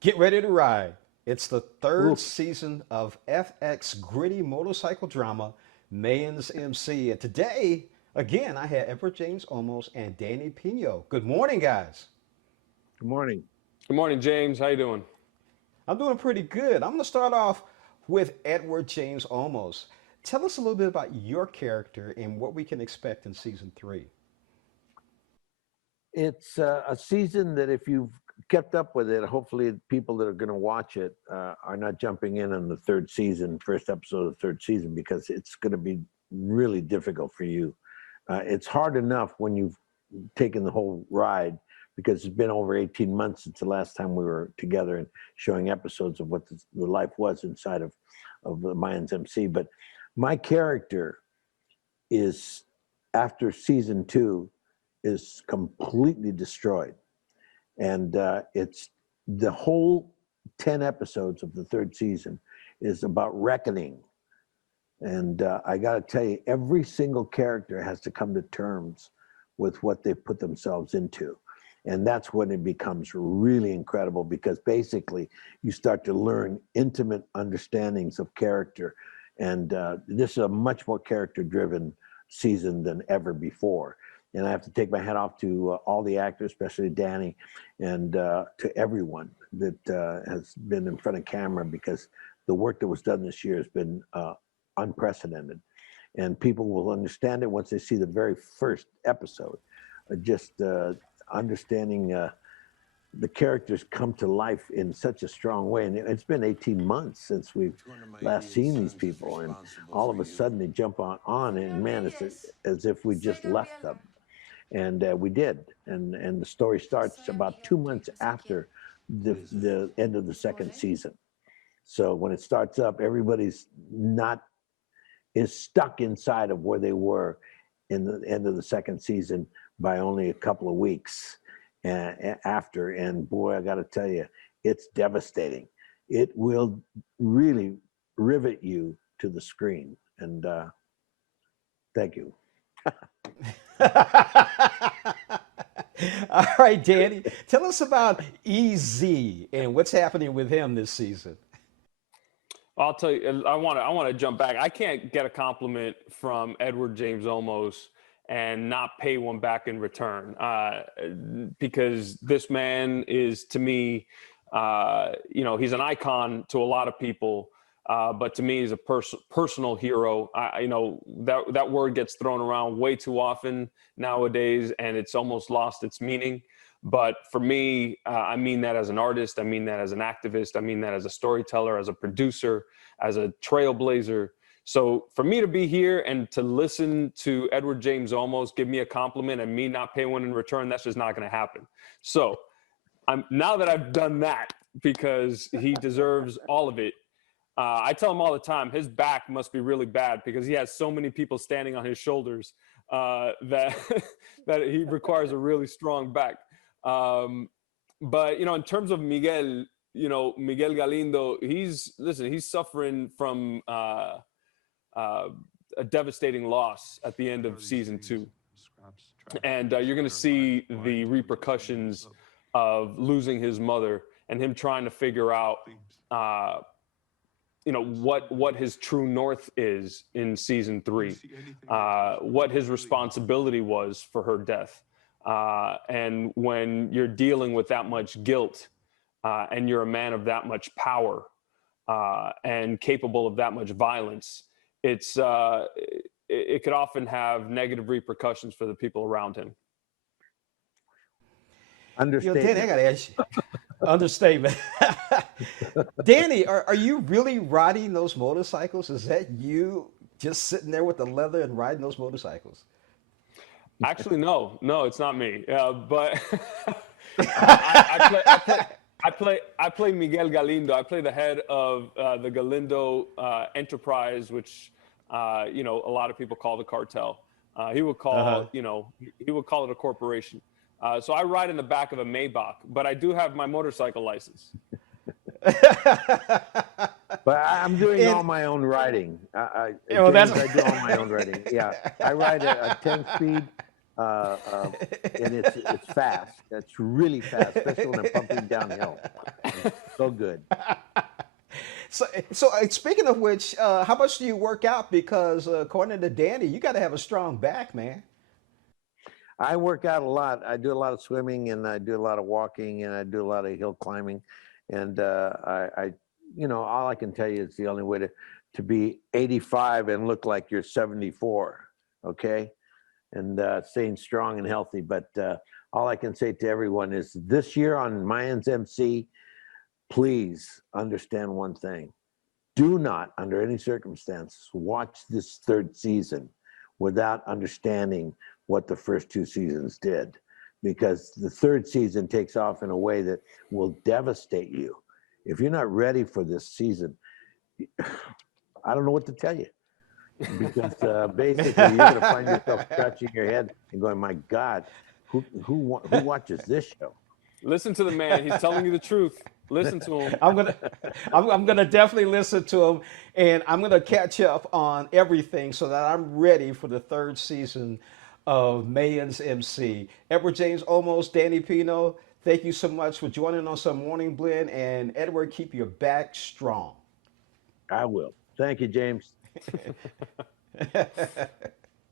Get ready to ride. It's the third Oof. season of FX gritty motorcycle drama, Mayans MC. And today, again, I had Edward James Olmos and Danny Pino. Good morning, guys. Good morning. Good morning, James. How you doing? I'm doing pretty good. I'm going to start off with Edward James Olmos. Tell us a little bit about your character and what we can expect in season three. It's a season that if you've kept up with it, hopefully people that are going to watch it are not jumping in on the third season, first episode of the third season, because it's going to be really difficult for you. It's hard enough when you've taken the whole ride because it's been over 18 months since the last time we were together and showing episodes of what the life was inside of the Mayans MC. But my character is, after season two, is completely destroyed. And it's the whole 10 episodes of the third season is about reckoning. And I got to tell you, every single character has to come to terms with what they've put themselves into. And that's when it becomes really incredible, because basically you start to learn intimate understandings of character. And this is a much more character driven season than ever before. And I have to take my hat off to all the actors, especially Danny, and to everyone that has been in front of camera, because the work that was done this year has been unprecedented. And people will understand it once they see the very first episode. Just understanding the characters come to life in such a strong way. And it's been 18 months since we've last seen these people. And all of a sudden they jump on and man, it's as if we just left them. And we did. And the story starts about 2 months after the end of the second season. So when it starts up, everybody's not is stuck inside of where they were in the end of the second season by only a couple of weeks after. And boy, I got to tell you, it's devastating. It will really rivet you to the screen. And thank you. All right, Danny, tell us about EZ and what's happening with him this season. I'll tell you. I want to jump back. I can't get a compliment from Edward James Olmos and not pay one back in return, because this man is, to me, he's an icon to a lot of people. But to me, he's a personal hero. That word gets thrown around way too often nowadays, and it's almost lost its meaning. But for me, I mean that as an artist. I mean that as an activist. I mean that as a storyteller, as a producer, as a trailblazer. So for me to be here and to listen to Edward James Olmos give me a compliment and me not pay one in return, that's just not going to happen. So now that I've done that, because he deserves all of it. I tell him all the time, his back must be really bad because he has so many people standing on his shoulders that that he requires a really strong back. But in terms of Miguel, Miguel Galindo, he's suffering from a devastating loss at the end of season two, and you're going to see the repercussions of losing his mother and him trying to figure out what his true north is in season three, what his responsibility was for her death. And when you're dealing with that much guilt and you're a man of that much power and capable of that much violence, it could often have negative repercussions for the people around him. Danny, I Understatement. got to ask you. Understatement. Danny, are you really riding those motorcycles? Is that you just sitting there with the leather and riding those motorcycles? Actually, no, it's not me. But I play Miguel Galindo. I play the head of the Galindo enterprise, which a lot of people call the cartel. He would Uh-huh. call he would call it a corporation. So I ride in the back of a Maybach, but I do have my motorcycle license. But I'm doing all And my own writing. that's James, I do all my own writing. Yeah, I ride a 10 speed and it's fast. It's really fast, especially when I'm pumping downhill. It's so good. So speaking of which, how much do you work out? Because according to Danny, you got to have a strong back, man. I work out a lot. I do a lot of swimming, and I do a lot of walking, and I do a lot of hill climbing. And all I can tell you is the only way to be 85 and look like you're 74. Okay, and staying strong and healthy. But all I can say to everyone is this year on Mayans MC, please understand one thing. Do not, under any circumstances, watch this third season without understanding what the first two seasons did, because the third season takes off in a way that will devastate you. If you're not ready for this season, I don't know what to tell you, because basically you're going to find yourself scratching your head and going, "My God, who watches this show?" Listen to the man. He's telling you the truth. Listen to him. I'm gonna definitely listen to him, and I'm gonna catch up on everything so that I'm ready for the third season of Mayans MC. Edward James Olmos, Danny Pino, thank you so much for joining on some Morning Blend, and Edward, keep your back strong. I will. Thank you, James.